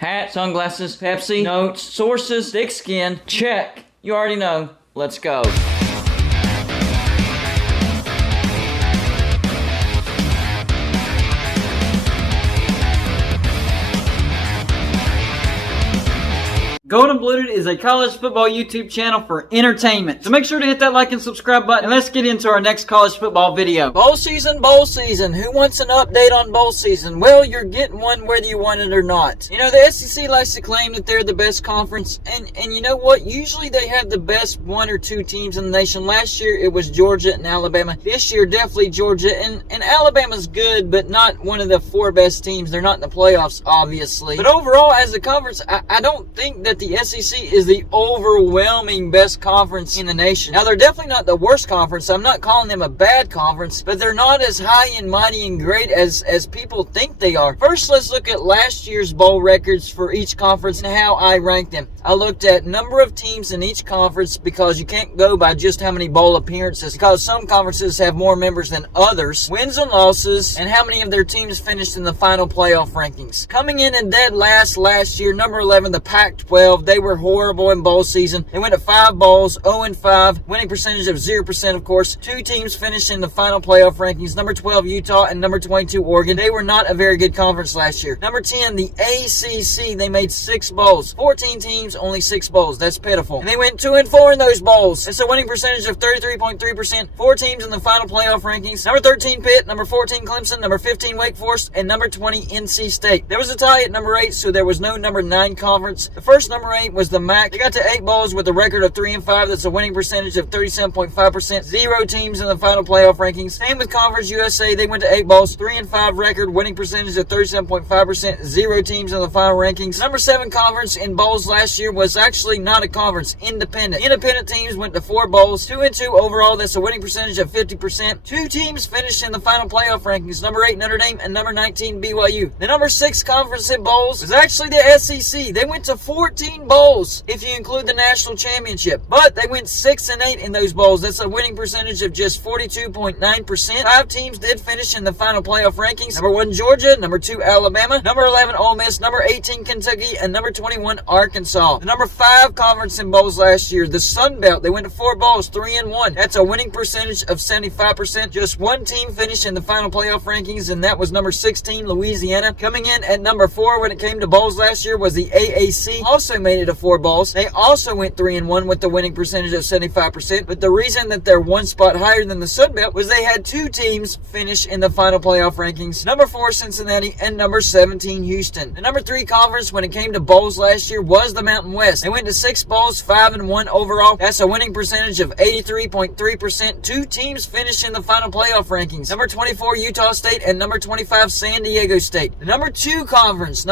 Hat, sunglasses, Pepsi, notes, sources, thick skin, check. You already know. Let's go. Golden Blued is a college football YouTube channel for entertainment. So make sure to hit that like and subscribe button, and let's get into our next college football video. Bowl season, bowl season. Who wants an update on bowl season? Well, you're getting one whether you want it or not. You know, the SEC likes to claim that they're the best conference, and you know what? Usually they have the best one or two teams in the nation. Last year it was Georgia and Alabama. This year definitely Georgia, and Alabama's good, but not one of the four best teams. They're not in the playoffs, obviously. But overall, as a conference, I don't think that the SEC is the overwhelming best conference in the nation. Now, they're definitely not the worst conference. I'm not calling them a bad conference, but they're not as high and mighty and great as people think they are. First, let's look at last year's bowl records for each conference and how I ranked them. I looked at number of teams in each conference because you can't go by just how many bowl appearances, because some conferences have more members than others, wins and losses, and how many of their teams finished in the final playoff rankings. Coming in dead last year, number 11, the Pac-12. They were horrible in bowl season. They went to 5 bowls, 0-5, winning percentage of 0%, of course. 2 teams finished in the final playoff rankings, number 12, Utah, and number 22, Oregon. They were not a very good conference last year. Number 10, the ACC. They made 6 bowls. 14 teams, only 6 bowls. That's pitiful. And they went 2-4 in those bowls. It's a winning percentage of 33.3%. 4 teams in the final playoff rankings. Number 13, Pitt. Number 14, Clemson. Number 15, Wake Forest. And number 20, NC State. There was a tie at number 8, so there was no number 9 conference. The first number 8 was the MAC. They got to 8 bowls with a record of 3-5. That's a winning percentage of 37.5%. 0 teams in the final playoff rankings. Same with Conference USA. They went to 8 bowls, 3-5 record, winning percentage of 37.5%. 0 teams in the final rankings. Number 7 conference in bowls last year was actually not a conference, independent. Independent teams went to 4 bowls, 2-2 overall. That's a winning percentage of 50%. 2 teams finished in the final playoff rankings. Number 8 Notre Dame and number 19 BYU. The number 6 conference in bowls was actually the SEC. They went to 14 bowls if you include the national championship, but they went 6-8 in those bowls. That's a winning percentage of just 42.9%. 5 teams did finish in the final playoff rankings. Number 1 Georgia, number 2 Alabama, number 11 Ole Miss, number 18 Kentucky, and number 21 Arkansas. The number 5 conference in bowls last year, the Sun Belt. They went to 4 bowls, 3-1. That's a winning percentage of 75%. Just 1 team finished in the final playoff rankings, and that was number 16 Louisiana. Coming in at number 4 when it came to bowls last year was the AAC. Also made it to 4 bowls. They also went 3-1 with the winning percentage of 75%. But the reason that they're 1 spot higher than the Sun Belt was they had 2 teams finish in the final playoff rankings. Number 4 Cincinnati and number 17 Houston. The number 3 conference when it came to bowls last year was the Mountain West. They went to 6 bowls, 5-1 overall. That's a winning percentage of 83.3%. 2 teams finished in the final playoff rankings. Number 24 Utah State and number 25 San Diego State. The number 2 conference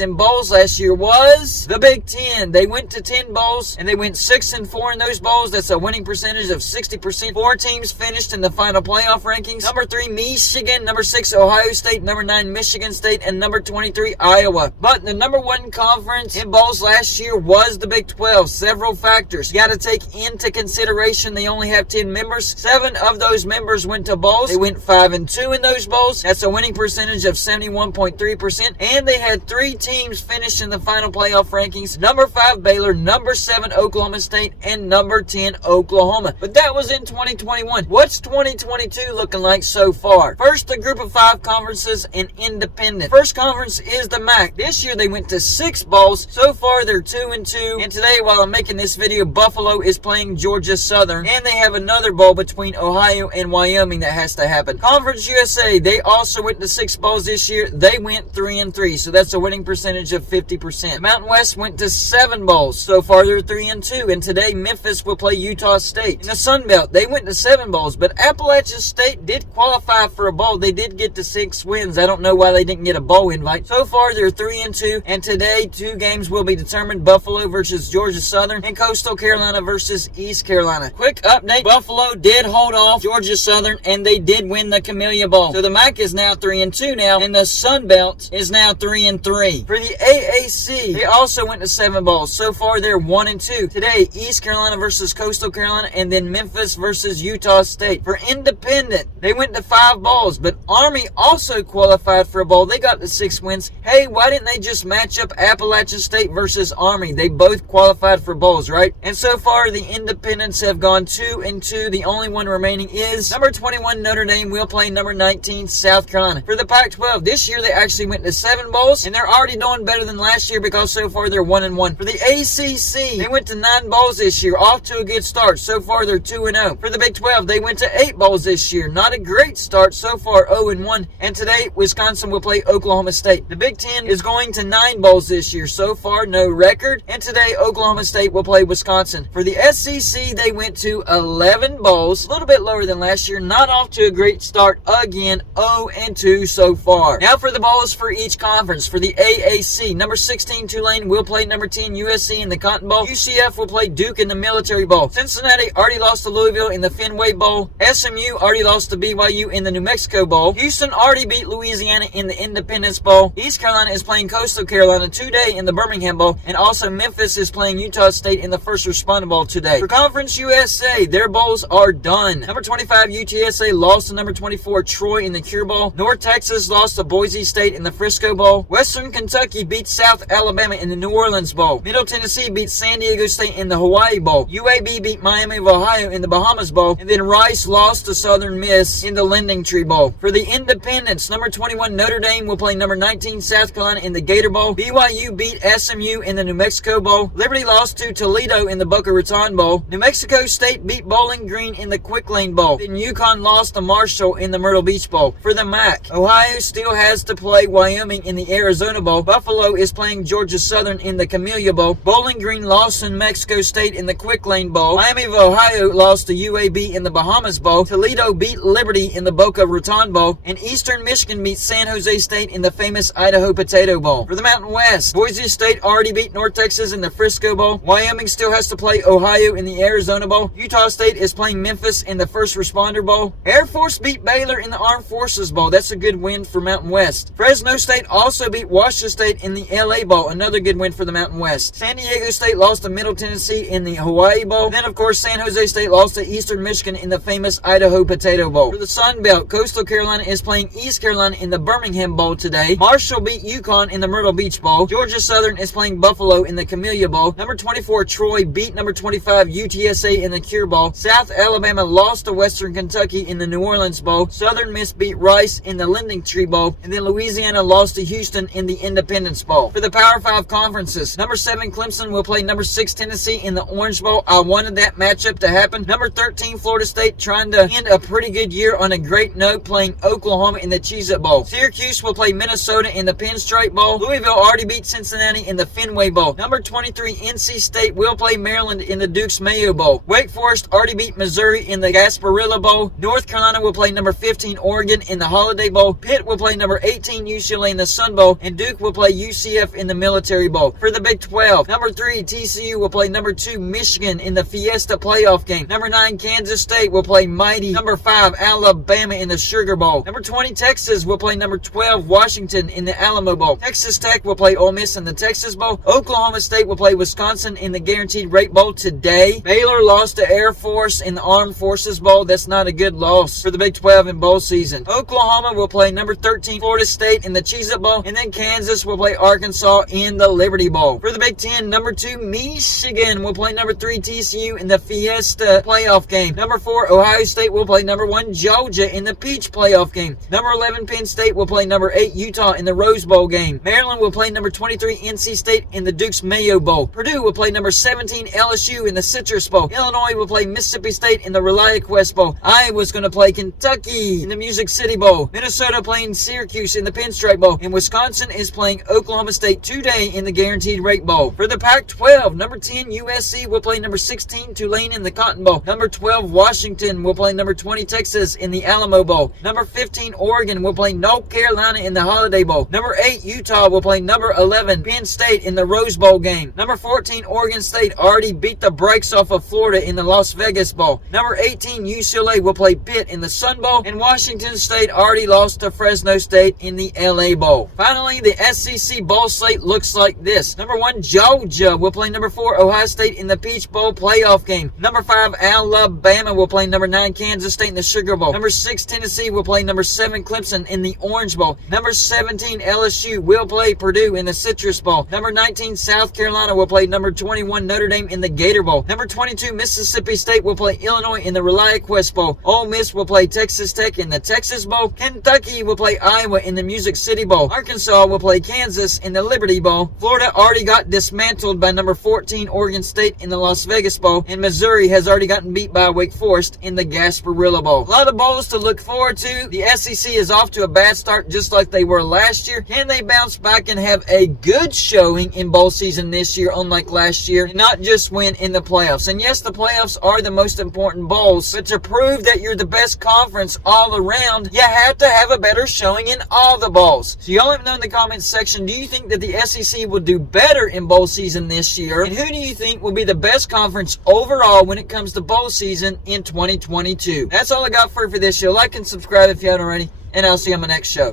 in bowls last year was the Big Ten. They went to 10 bowls, and they went 6-4 in those bowls. That's a winning percentage of 60%. 4 teams finished in the final playoff rankings. Number 3, Michigan. Number 6, Ohio State. Number 9, Michigan State. And number 23, Iowa. But the number 1 conference in bowls last year was the Big 12. Several factors. You got to take into consideration they only have 10 members. 7 of those members went to bowls. They went 5-2 in those bowls. That's a winning percentage of 71.3%. And they had 3 teams finish in the final playoff rankings. Number 5 Baylor, number 7 Oklahoma State, and number 10 Oklahoma. But that was in 2021. What's 2022 looking like so far? First, the group of 5 conferences and independent. First conference is the MAC. This year they went to 6 bowls. So far they're 2-2. And today, while I'm making this video, Buffalo is playing Georgia Southern, and they have another bowl between Ohio and Wyoming that has to happen. Conference USA, they also went to 6 bowls this year. They went 3-3, so that's a winning percentage of 50%. The Mountain West went to 7 bowls. So far they're 3-2, and today Memphis will play Utah State. In the Sun Belt, they went to 7 bowls, but Appalachia State did qualify for a bowl. They did get to 6 wins. I don't know why they didn't get a bowl invite. So far they're 3-2, and today 2 games will be determined: Buffalo versus Georgia Southern and Coastal Carolina versus East Carolina. Quick update: Buffalo did hold off Georgia Southern, and they did win the Camellia Bowl. So the MAC is now 3-2 now, and the Sun Belt is now 3-3. For the AAC, they also went to 7 bowls. So far, they're 1-2. Today, East Carolina versus Coastal Carolina, and then Memphis versus Utah State. For Independent, they went to 5 bowls, but Army also qualified for a bowl. They got to 6 wins. Hey, why didn't they just match up Appalachian State versus Army? They both qualified for bowls, right? And so far, the Independents have gone 2-2. The only one remaining is number 21 Notre Dame will play number 19 South Carolina. For the Pac-12, this year they actually went to 7 bowls, and they're already doing better than last year because so far they're 1-1. For the ACC, they went to 9 bowls this year, off to a good start. So far they're 2-0. For the Big 12, they went to 8 bowls this year. Not a great start. So far 0-1. And today, Wisconsin will play Oklahoma State. The Big 10 is going to 9 bowls this year. So far, no record. And today, Oklahoma State will play Wisconsin. For the SEC, they went to 11 bowls. A little bit lower than last year. Not off to a great start. Again, 0-2 so far. Now for the bowls for each conference. For the AAC, number 16 Tulane will play number 10 USC in the Cotton Bowl. UCF will play Duke in the Military Bowl. Cincinnati already lost to Louisville in the Fenway Bowl. SMU already lost to BYU in the New Mexico Bowl. Houston already beat Louisiana in the Independence Bowl. East Carolina is playing Coastal Carolina today in the Birmingham Bowl. And also Memphis is playing Utah State in the First Responder Bowl today. For Conference USA, their bowls are done. Number 25 UTSA lost to number 24 Troy in the Cure Bowl. North Texas lost to Boise State in the Frisco Bowl. Western Kentucky beat South Alabama in the New Orleans Bowl. Middle Tennessee beat San Diego State in the Hawaii Bowl. UAB beat Miami of Ohio in the Bahamas Bowl. And then Rice lost to Southern Miss in the Lending Tree Bowl. For the Independents, number 21 Notre Dame will play number 19 South Carolina in the Gator Bowl. BYU beat SMU in the New Mexico Bowl. Liberty lost to Toledo in the Boca Raton Bowl. New Mexico State beat Bowling Green in the Quick Lane Bowl. Then UConn lost to Marshall in the Myrtle Beach Bowl. For the MAC, Ohio still has to play Wyoming in the Arizona Bowl. Buffalo is playing Georgia Southern in the Camellia Bowl. Bowling Green lost to New Mexico State in the Quick Lane Bowl. Miami of Ohio lost to UAB in the Bahamas Bowl. Toledo beat Liberty in the Boca Raton Bowl. And Eastern Michigan beat San Jose State in the famous Idaho Potato Bowl. For the Mountain West, Boise State already beat North Texas in the Frisco Bowl. Wyoming still has to play Ohio in the Arizona Bowl. Utah State is playing Memphis in the First Responder Bowl. Air Force beat Baylor in the Armed Forces Bowl. That's a good win for Mountain West. Fresno State also beat Washington State in the LA Bowl. Another good win for the Mountain West. San Diego State lost to Middle Tennessee in the Hawaii Bowl. Then, of course, San Jose State lost to Eastern Michigan in the famous Idaho Potato Bowl. For the Sun Belt, Coastal Carolina is playing East Carolina in the Birmingham Bowl today. Marshall beat UConn in the Myrtle Beach Bowl. Georgia Southern is playing Buffalo in the Camellia Bowl. Number 24 Troy beat number 25 UTSA in the Cure Bowl. South Alabama lost to Western Kentucky in the New Orleans Bowl. Southern Miss beat Rice in the Lending Tree Bowl. And then Louisiana lost to Houston in the Independence Bowl. For the Power 5 conferences, number 7 Clemson will play number 6 Tennessee in the Orange Bowl. I wanted that matchup to happen. Number 13 Florida State trying to end a pretty good year on a great note, playing Oklahoma in the Cheez-It Bowl. Syracuse will play Minnesota in the Pinstripe Bowl. Louisville already beat Cincinnati in the Fenway Bowl. Number 23 NC State will play Maryland in the Duke's Mayo Bowl. Wake Forest already beat Missouri in the Gasparilla Bowl. North Carolina will play number 15 Oregon in the Holiday Bowl. Pitt will play number 18 UCLA in the Sun Bowl. And Duke will play UCF in the Military Bowl. For the Big 12, number 3 TCU will play number 2 Michigan in the Fiesta Playoff game. Number 9 Kansas State will play mighty number 5 Alabama in the Sugar Bowl. Number 20 Texas will play number 12 Washington in the Alamo Bowl. Texas Tech will play Ole Miss in the Texas Bowl. Oklahoma State will play Wisconsin in the Guaranteed Rate Bowl today. Baylor lost to Air Force in the Armed Forces Bowl. That's not a good loss for the Big 12 in bowl season. Oklahoma will play number 13 Florida State in the Cheez-It Bowl. And then Kansas will play Arkansas in the Liberty Bowl. For the Big 10, number 2 Michigan will play number 3 TCU in the Fiesta Playoff game. Number 4 Ohio State will play number 1 Georgia in the Peach Playoff game. Number 11 Penn State will play number 8 Utah in the Rose Bowl game. Maryland will play number 23 NC State in the Duke's Mayo Bowl. Purdue will play number 17 LSU in the Citrus Bowl. Illinois will play Mississippi State in the ReliaQuest Bowl. Iowa's going to play Kentucky in the Music City Bowl. Minnesota playing Syracuse in the Pinstripe Bowl. And Wisconsin is playing Oklahoma State today in the Guaranteed Rate Bowl. For the Pac-12, number 10 USC will play number 16 Tulane in the Cotton Bowl. Number 12 Washington will play number 20 Texas in the Alamo Bowl. Number 15 Oregon will play North Carolina in the Holiday Bowl. Number 8 Utah will play number 11 Penn State in the Rose Bowl game. Number 14 Oregon State already beat the brakes off of Florida in the Las Vegas Bowl. Number 18 UCLA will play Pitt in the Sun Bowl. And Washington State already lost to Fresno State in the LA Bowl. Finally, the SEC bowl slate looks like like this. Number 1, Georgia will play number 4, Ohio State in the Peach Bowl playoff game. Number 5, Alabama will play number 9, Kansas State in the Sugar Bowl. Number 6, Tennessee will play number 7, Clemson in the Orange Bowl. Number 17, LSU will play Purdue in the Citrus Bowl. Number 19, South Carolina will play number 21, Notre Dame in the Gator Bowl. Number 22, Mississippi State will play Illinois in the ReliaQuest Bowl. Ole Miss will play Texas Tech in the Texas Bowl. Kentucky will play Iowa in the Music City Bowl. Arkansas will play Kansas in the Liberty Bowl. Florida already got dismantled by number 14, Oregon State in the Las Vegas Bowl. And Missouri has already gotten beat by Wake Forest in the Gasparilla Bowl. A lot of bowls to look forward to. The SEC is off to a bad start just like they were last year. Can they bounce back and have a good showing in bowl season this year, unlike last year, and not just win in the playoffs? And yes, the playoffs are the most important bowls, but to prove that you're the best conference all around, you have to have a better showing in all the bowls. So y'all let me know in the comments section, do you think that the SEC will do better in bowl season this year? And who do you think will be the best conference overall when it comes to bowl season in 2022? That's all I got for this show. Like and subscribe if you haven't already, and I'll see you on my next show.